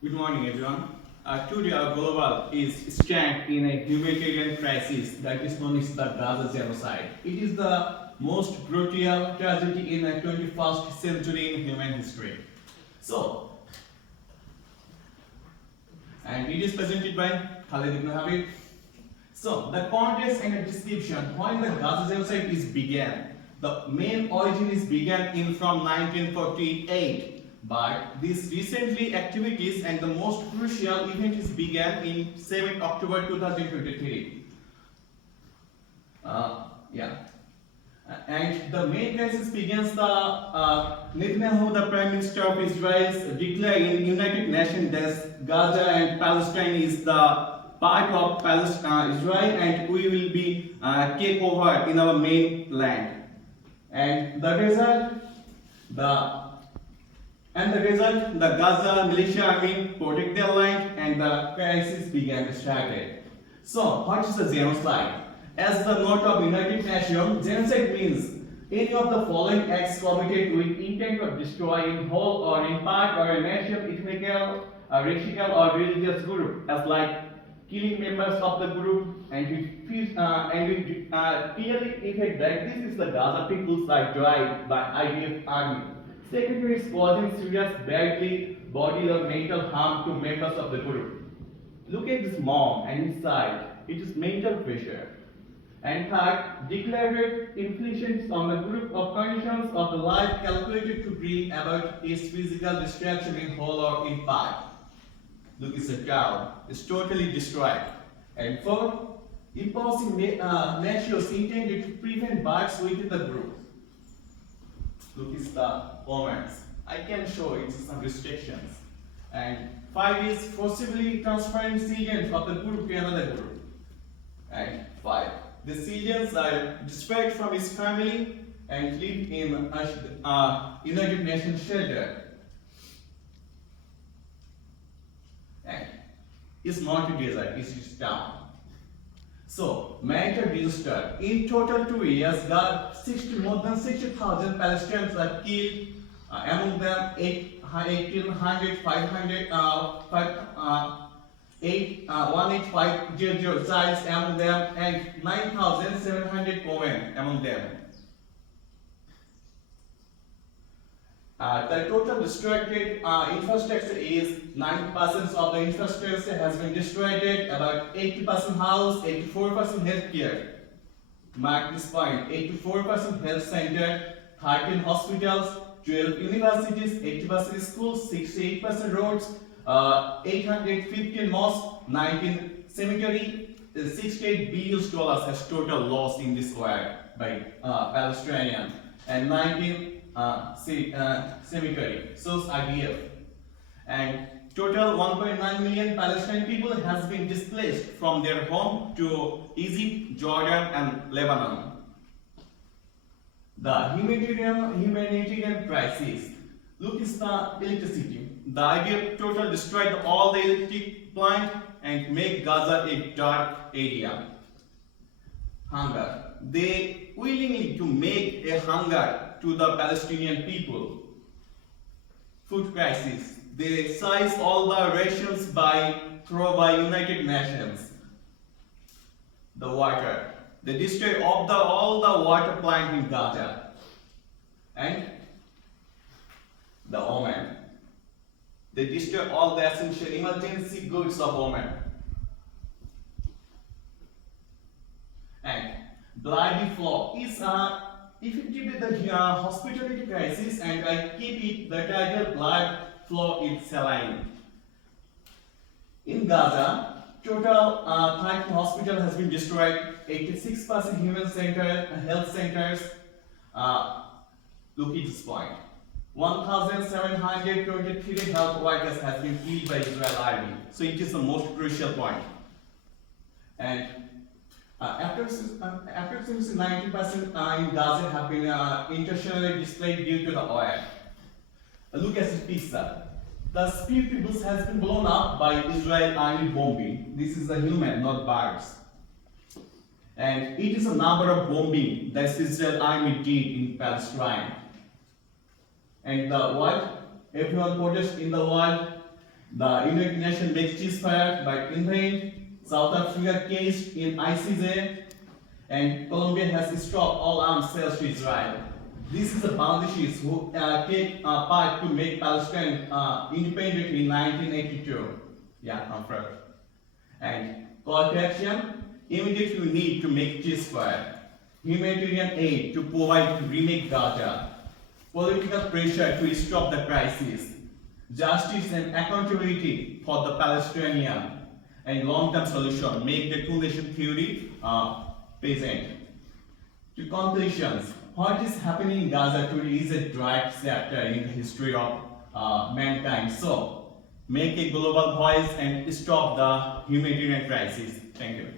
Good morning, everyone. Today, our global is stranded in a humanitarian crisis that is known as the GaZa genocide. It is the most brutal tragedy in the 21st century in human history. So, and it is presented by Khalid ibn Habib. So, the context and the description when the GaZa genocide is began. The main origin is began in from 1948. But these recently activities and the most crucial event is began in 7th October 2023. Yeah. And the main crisis begins the Netanyahu, the Prime Minister of Israel, declared in United Nations that Gaza and Palestine is the part of Israel, and we will be take over in our main land. And the result, the Gaza militia army protect their land, and the crisis began started. So, what is the genocide? As the note of United Nations, genocide means any of the following acts committed with intent of destroying in whole or in part or a nation, ethnical, racial or religious group, as like killing members of the group, and with clearly effect that this is the Gaza people's are driven by IDF army. Secondly, is causing serious bodily or mental harm to members of the group. Look at this mom and inside, it is mental pressure. And third, declared inflictions on the group of conditions of the life calculated to bring about its physical destruction in whole or in part. Look, it's a cow. It's totally destroyed. And fourth, imposing measures intended to prevent births within the group. Look, it's the comments. I can show it some restrictions. And five is forcibly transferring civilians of the group to another group. And five, the civilians are dispersed from his family and live in United Nations shelter. And it's not a desert, it's a town. So, maritime disaster. In total 2 years, more than 60,000 Palestinians are killed. Among them, 1,800, 500, 1,850 childs among them, and 9,700 women among them. The total destroyed infrastructure is 90% of the infrastructure has been destroyed, about 80% house, 84% healthcare. Mark this point, 84% health center, 13 hospitals, 12 universities, 80% schools, 68% roads, 815 mosques, 19 cemetery, $68 billion has total loss in this war by Palestinians, and 19 cemetery, source IDF. And total 1.9 million Palestinian people has been displaced from their home to Egypt, Jordan, and Lebanon. The humanitarian crisis. Look, is the electricity. The IDF total destroyed all the electric plant and make Gaza a dark area. Hunger. They willingly to make a hunger to the Palestinian people. Food crisis. They seize all the rations by United Nations. The water. They destroy all the water plant in Gaza. And the Oman. They destroy all the essential emergency goods of Oman. And bloody flow is effectively the hospitality crisis, and I keep it the title blood flow is saline. In Gaza, total 30 hospital has been destroyed, 86% health centers. Look at this point. 1,723 health workers has been killed by Israel army. So it is the most crucial point. And approximately 90% in Gaza have been intentionally displaced due to the oil. Look at this picture. The speed bus has been blown up by Israel army bombing. This is a human, not birds. And it is a number of bombing that Israel army did in Palestine. And the world, everyone protests in the world, The United Nations makes ceasefire by invade. South Africa caged in ICJ, and Colombia has stopped all arms sales to Israel. This is the Bangladeshis who take part to make Palestine independent in 1982. Yeah, confirmed. And call to action: immediately we need to make ceasefire, humanitarian aid to provide to remake Gaza, political pressure to stop the crisis, justice and accountability for the Palestinian, and long-term solution make the two-nation theory present. To conclusions, what is happening in Gaza today is a dark chapter in the history of mankind. So, make a global voice and stop the humanitarian crisis. Thank you.